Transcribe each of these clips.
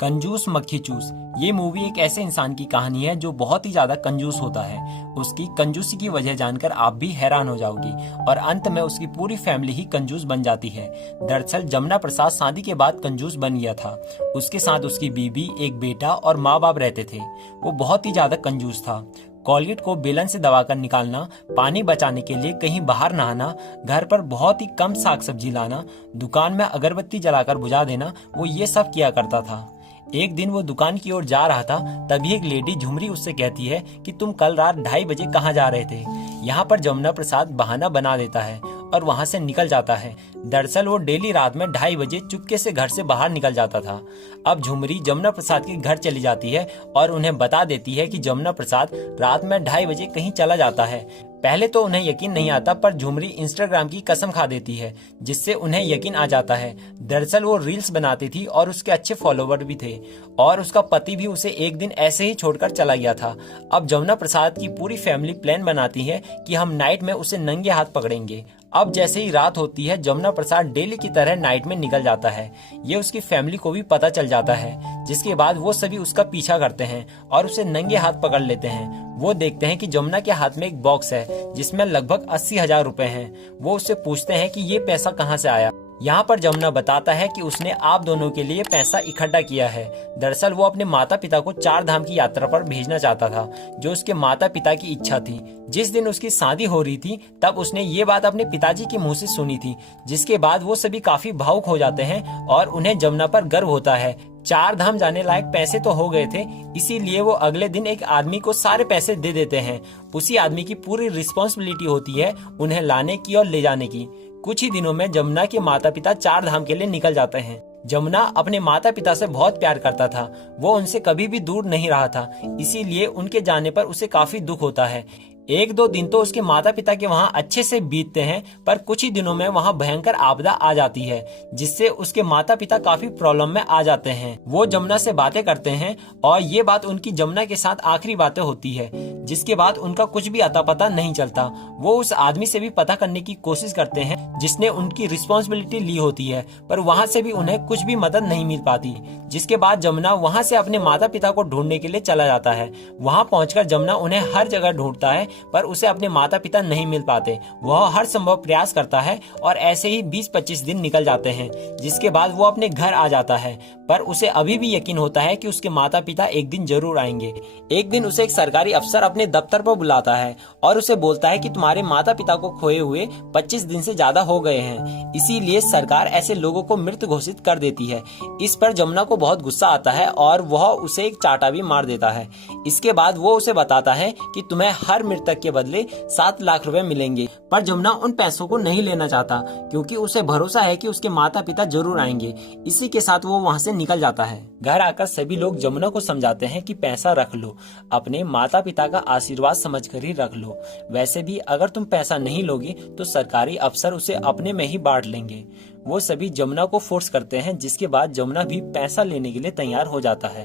कंजूस मक्खी चूस। ये मूवी एक ऐसे इंसान की कहानी है जो बहुत ही ज्यादा कंजूस होता है। उसकी कंजूसी की वजह जानकर आप भी हैरान हो जाओगी और अंत में उसकी पूरी फैमिली ही कंजूस बन जाती है। दरअसल जमुना प्रसाद शादी के बाद कंजूस बन गया था। उसके साथ उसकी बीबी, एक बेटा और माँ बाप रहते थे। वो बहुत ही ज्यादा कंजूस था। कॉलगेट को बेलन से दबाकर निकालना, पानी बचाने के लिए कहीं बाहर नहाना, घर पर बहुत ही कम साग सब्जी लाना, दुकान में अगरबत्ती जलाकर बुझा देना, वो ये सब किया करता था। एक दिन वो दुकान की ओर जा रहा था, तभी एक लेडी झुमरी उससे कहती है कि तुम कल रात 2:30 बजे कहाँ जा रहे थे। यहाँ पर जमुना प्रसाद बहाना बना देता है और वहाँ से निकल जाता है। दरअसल वो डेली रात में 2:30 बजे चुपके से घर से बाहर निकल जाता था। अब झुमरी जमुना प्रसाद के घर चली जाती है और उन्हें बता देती है कि जमुना प्रसाद रात में 2:30 बजे कहीं चला जाता है। पहले तो उन्हें यकीन नहीं आता, पर झुमरी इंस्टाग्राम की कसम खा देती है, जिससे उन्हें यकीन आ जाता है। दरअसल वो रील्स बनाती थी और उसके अच्छे फॉलोवर भी थे और उसका पति भी उसे एक दिन ऐसे ही छोड़कर चला गया था। अब जमुना प्रसाद की पूरी फैमिली प्लान बनाती है कि हम नाइट में उसे नंगे हाथ पकड़ेंगे। अब जैसे ही रात होती है, जमुना प्रसाद डेली की तरह नाइट में निकल जाता है। ये उसकी फैमिली को भी पता चल जाता है, जिसके बाद वो सभी उसका पीछा करते हैं और उसे नंगे हाथ पकड़ लेते हैं। वो देखते हैं कि जमुना के हाथ में एक बॉक्स है जिसमें लगभग 80,000 रुपए हैं। वो उससे पूछते हैं कि ये पैसा कहाँ से आया। यहाँ पर जमुना बताता है कि उसने आप दोनों के लिए पैसा इकट्ठा किया है। दरअसल वो अपने माता पिता को 4 धाम की यात्रा पर भेजना चाहता था, जो उसके माता पिता की इच्छा थी। जिस दिन उसकी शादी हो रही थी, तब उसने ये बात अपने पिताजी के मुंह से सुनी थी, जिसके बाद वो सभी काफी भावुक हो जाते हैं और उन्हें जमुना पर गर्व होता है। 4 धाम जाने लायक पैसे तो हो गए थे, इसीलिए वो अगले दिन एक आदमी को सारे पैसे दे देते हैं। उसी आदमी की पूरी रिस्पॉन्सिबिलिटी होती है उन्हें लाने की और ले जाने की। कुछ ही दिनों में जमुना के माता पिता 4 धाम के लिए निकल जाते हैं। जमुना अपने माता पिता से बहुत प्यार करता था। वो उनसे कभी भी दूर नहीं रहा था, इसीलिए उनके जाने पर उसे काफी दुख होता है। 1-2 दिन तो उसके माता पिता के वहाँ अच्छे से बीतते हैं, पर कुछ ही दिनों में वहाँ भयंकर आपदा आ जाती है, जिससे उसके माता पिता काफी प्रॉब्लम में आ जाते हैं। वो जमुना से बातें करते हैं और ये बात उनकी जमुना के साथ आखिरी बातें होती है, जिसके बाद उनका कुछ भी अता पता नहीं चलता। वो उस आदमी से भी पता करने की कोशिश करते हैं जिसने उनकी रिस्पॉन्सिबिलिटी ली होती है, पर वहाँ से भी उन्हें कुछ भी मदद नहीं मिल पाती। जिसके बाद जमुना वहाँ से अपने माता पिता को ढूंढने के लिए चला जाता है। वहाँ पहुंचकर जमुना उन्हें हर जगह ढूंढता है, पर उसे अपने माता पिता नहीं मिल पाते। वह हर संभव प्रयास करता है और ऐसे ही 20-25 दिन निकल जाते हैं, जिसके बाद वो अपने घर आ जाता है। पर उसे अभी भी यकीन होता है कि उसके माता पिता एक दिन जरूर आएंगे। एक दिन उसे एक सरकारी अफसर अपने दफ्तर पर बुलाता है और उसे बोलता है कि तुम्हारे माता पिता को खोए हुए 25 दिन से ज्यादा हो गए हैं, इसीलिए सरकार ऐसे लोगों को मृत घोषित कर देती है। इस पर जमुना को बहुत गुस्सा आता है और वह उसे एक चाटा भी मार देता है। इसके बाद वो उसे बताता है कि तुम्हें हर मृतक के बदले 7 लाख रुपए मिलेंगे। पर जमुना उन पैसों को नहीं लेना चाहता, क्योंकि उसे भरोसा है कि उसके माता पिता जरूर आएंगे। इसी के साथ वो वहाँ से निकल जाता है। घर आकर सभी लोग जमुना को समझाते हैं कि पैसा रख लो, अपने माता पिता का आशीर्वाद समझकर ही रख लो। वैसे भी अगर तुम पैसा नहीं लोगी तो सरकारी अफसर उसे अपने में ही बांट लेंगे। वो सभी जमुना को फोर्स करते हैं, जिसके बाद जमुना भी पैसा लेने के लिए तैयार हो जाता है।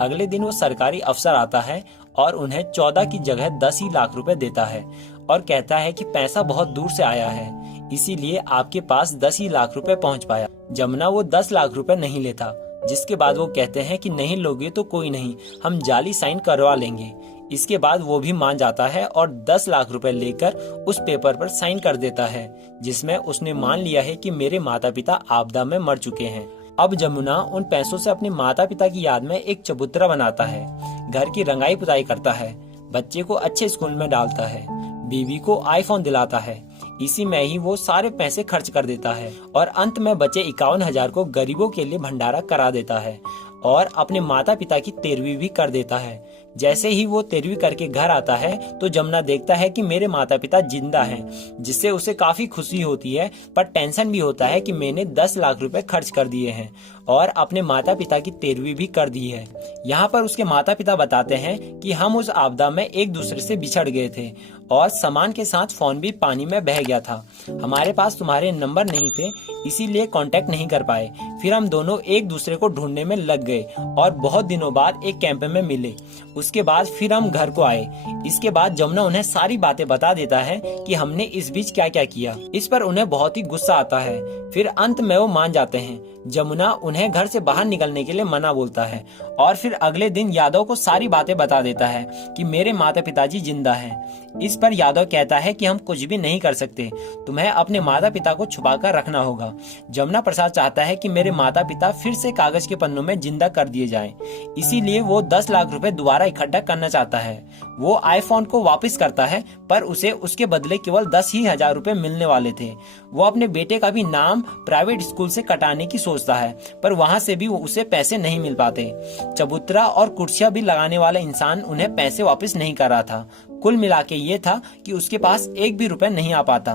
अगले दिन वो सरकारी अफसर आता है और उन्हें 14 की जगह 10 ही लाख रुपए देता है और कहता है कि पैसा बहुत दूर से आया है, इसीलिए आपके पास 10 ही लाख रुपए पहुंच पाया। जमुना वो 10 लाख रुपए नहीं लेता, जिसके बाद वो कहते हैं कि नहीं लोगे तो कोई नहीं, हम जाली साइन करवा लेंगे। इसके बाद वो भी मान जाता है और 10 लाख रुपए लेकर उस पेपर पर साइन कर देता है, जिसमें उसने मान लिया है कि मेरे माता पिता आपदा में मर चुके हैं। अब जमुना उन पैसों से अपने माता पिता की याद में एक चबूतरा बनाता है, घर की रंगाई पुताई करता है, बच्चे को अच्छे स्कूल में डालता है, बीवी को आईफोन दिलाता है। इसी में ही वो सारे पैसे खर्च कर देता है और अंत में बचे 51,000 को गरीबों के लिए भंडारा करा देता है और अपने माता पिता की 13वीं भी कर देता है। जैसे ही वो 13वीं करके घर आता है तो जमुना देखता है कि मेरे माता पिता जिंदा हैं, जिससे उसे काफी खुशी होती है, पर टेंशन भी होता है कि मैंने 10 लाख रुपए खर्च कर दिए हैं और अपने माता पिता की 13वीं भी कर दी है। यहाँ पर उसके माता पिता बताते हैं कि हम उस आपदा में एक दूसरे से बिछड़ गए थे और सामान के साथ फोन भी पानी में बह गया था। हमारे पास तुम्हारे नंबर नहीं थे, इसीलिए कांटेक्ट नहीं कर पाए। फिर हम दोनों एक दूसरे को ढूंढने में लग गए और बहुत दिनों बाद एक कैंप में मिले। उसके बाद फिर हम घर को आए। इसके बाद जमुना उन्हें सारी बातें बता देता है कि हमने इस बीच क्या क्या किया। इस पर उन्हें बहुत ही गुस्सा आता है। फिर अंत में वो मान जाते हैं। जमुना उन्हें घर से बाहर निकलने के लिए मना बोलता है और फिर अगले दिन यादव को सारी बातें बता देता है कि मेरे माता पिताजी जिंदा हैं। इस पर यादव कहता है कि हम कुछ भी नहीं कर सकते, तुम्हें अपने माता पिता को छुपा कर रखना होगा। जमुना प्रसाद चाहता है कि मेरे माता पिता फिर से कागज के पन्नों में जिंदा कर दिए जाएं। इसीलिए वो 10 लाख रुपए दोबारा इकट्ठा करना चाहता है। वो आईफोन को वापस करता है, पर उसे उसके बदले केवल 10,000 रुपए मिलने वाले थे। वो अपने बेटे का भी नाम प्राइवेट स्कूल से कटाने की सोचता है, पर वहाँ से भी उसे पैसे नहीं मिल पाते। चबूतरा और कुर्सियां भी लगाने वाला इंसान उन्हें पैसे वापस नहीं कर रहा था। कुल मिला के ये था कि उसके पास एक भी रुपए नहीं आ पाता।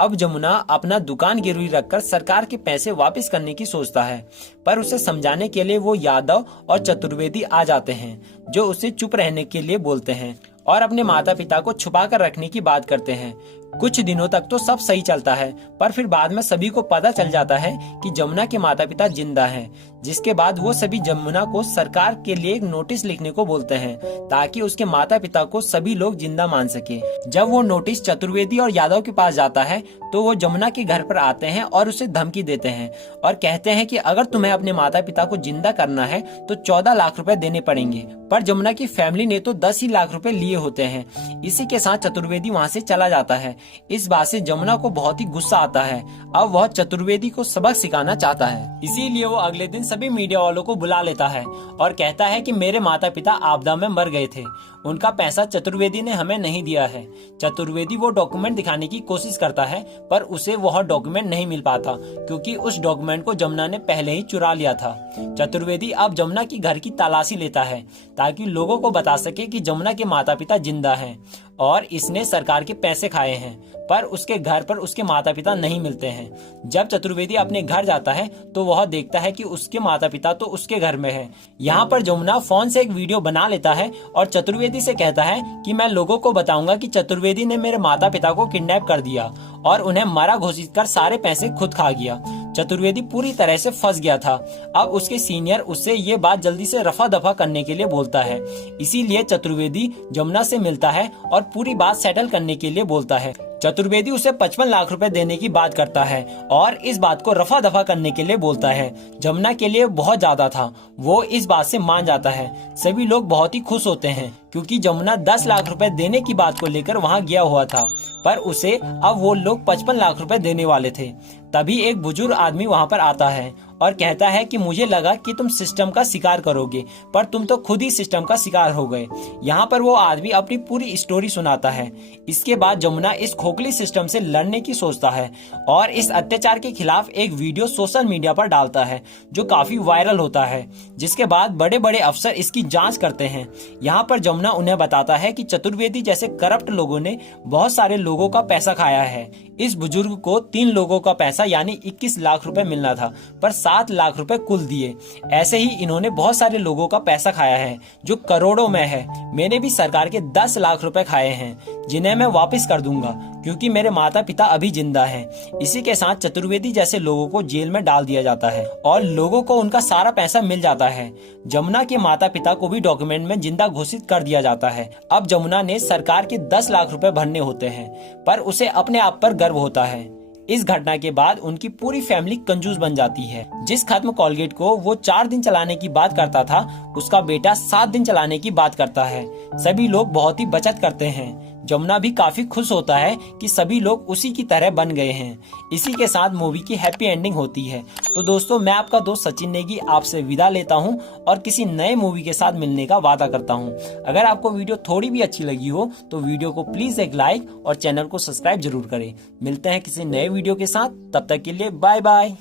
अब जमुना अपना दुकान गिरवी रखकर सरकार के पैसे वापस करने की सोचता है, पर उसे समझाने के लिए वो यादव और चतुर्वेदी आ जाते हैं, जो उसे चुप रहने के लिए बोलते हैं और अपने माता पिता को छुपा कर रखने की बात करते हैं। कुछ दिनों तक तो सब सही चलता है, पर फिर बाद में सभी को पता चल जाता है कि जमुना के माता पिता जिंदा हैं, जिसके बाद वो सभी जमुना को सरकार के लिए एक नोटिस लिखने को बोलते हैं, ताकि उसके माता पिता को सभी लोग जिंदा मान सके। जब वो नोटिस चतुर्वेदी और यादव के पास जाता है तो वो जमुना के घर पर आते हैं और उसे धमकी देते हैं और कहते हैं कि अगर तुम्हें अपने माता पिता को जिंदा करना है तो 14 लाख रुपए देने पड़ेंगे। पर जमुना की फैमिली ने तो 10 ही लाख रुपए लिए होते हैं। इसी के साथ चतुर्वेदी वहाँ से चला जाता है। इस बात से जमुना को बहुत ही गुस्सा आता है। अब वह चतुर्वेदी को सबक सिखाना चाहता है, इसीलिए वो अगले दिन सभी मीडिया वालों को बुला लेता है और कहता है कि मेरे माता पिता आपदा में मर गए थे, उनका पैसा चतुर्वेदी ने हमें नहीं दिया है। चतुर्वेदी वो डॉक्यूमेंट दिखाने की कोशिश करता है, पर उसे वह डॉक्यूमेंट नहीं मिल पाता, क्योंकि उस डॉक्यूमेंट को जमुना ने पहले ही चुरा लिया था। चतुर्वेदी अब जमुना की घर की तलाशी लेता है, ताकि लोगों को बता सके कि जमुना के माता पिता जिंदा हैं और इसने सरकार के पैसे खाए हैं, पर उसके घर पर उसके माता पिता नहीं मिलते हैं। जब चतुर्वेदी अपने घर जाता है तो वह देखता है कि उसके माता पिता तो उसके घर में हैं। यहाँ पर जमुना फोन से एक वीडियो बना लेता है और चतुर्वेदी से कहता है कि मैं लोगों को बताऊंगा कि चतुर्वेदी ने मेरे माता पिता को किडनैप कर दिया और उन्हें मरा घोषित कर सारे पैसे खुद खा गया। चतुर्वेदी पूरी तरह से फंस गया था। अब उसके सीनियर उससे ये बात जल्दी से रफा दफा करने के लिए बोलता है। इसीलिए चतुर्वेदी जमुना से मिलता है और पूरी बात सेटल करने के लिए बोलता है। चतुर्वेदी उसे 55 लाख रुपए देने की बात करता है और इस बात को रफा दफा करने के लिए बोलता है। जमुना के लिए बहुत ज्यादा था, वो इस बात से मान जाता है। सभी लोग बहुत ही खुश होते हैं, क्योंकि जमुना 10 लाख रुपए देने की बात को लेकर वहां गया हुआ था, पर उसे अब वो लोग 55 लाख रुपए देने वाले थे। तभी एक बुजुर्ग आदमी वहां पर आता है और कहता है कि मुझे लगा कि तुम सिस्टम का शिकार करोगे, पर तुम तो खुद ही सिस्टम का शिकार हो गए। यहाँ पर वो आदमी अपनी पूरी स्टोरी सुनाता है। इसके बाद जमुना इस खोखली सिस्टम से लड़ने की सोचता है और इस अत्याचार के खिलाफ एक वीडियो सोशल मीडिया पर डालता है, जो काफी वायरल होता है, जिसके बाद बड़े बड़े अफसर इसकी जांच करते हैं। यहाँ पर जमुना उन्हें बताता है कि चतुर्वेदी जैसे करप्ट लोगों ने बहुत सारे लोगों का पैसा खाया है। इस बुजुर्ग को 3 लोगों का पैसा यानी 21 लाख रुपए मिलना था, पर 7 लाख रुपए कुल दिए। ऐसे ही इन्होंने बहुत सारे लोगों का पैसा खाया है, जो करोड़ों में है। मैंने भी सरकार के 10 लाख रुपए खाए हैं, जिन्हें मैं वापस कर दूंगा, क्योंकि मेरे माता पिता अभी जिंदा हैं। इसी के साथ चतुर्वेदी जैसे लोगों को जेल में डाल दिया जाता है और लोगों को उनका सारा पैसा मिल जाता है। जमुना के माता पिता को भी डॉक्यूमेंट में जिंदा घोषित कर दिया जाता है। अब जमुना ने सरकार के 10 लाख रुपए भरने होते हैं, पर उसे अपने आप पर गर्व होता है। इस घटना के बाद उनकी पूरी फैमिली कंजूस बन जाती है। जिस खत्म कोलगेट को वो 4 दिन चलाने की बात करता था, उसका बेटा 7 दिन चलाने की बात करता है। सभी लोग बहुत ही बचत करते हैं। जमुना भी काफी खुश होता है कि सभी लोग उसी की तरह बन गए हैं। इसी के साथ मूवी की हैप्पी एंडिंग होती है। तो दोस्तों, मैं आपका दोस्त सचिन नेगी आपसे विदा लेता हूं और किसी नए मूवी के साथ मिलने का वादा करता हूं। अगर आपको वीडियो थोड़ी भी अच्छी लगी हो तो वीडियो को प्लीज एक लाइक और चैनल को सब्सक्राइब जरूर करें। मिलते हैं किसी नए वीडियो के साथ, तब तक के लिए बाय बाय।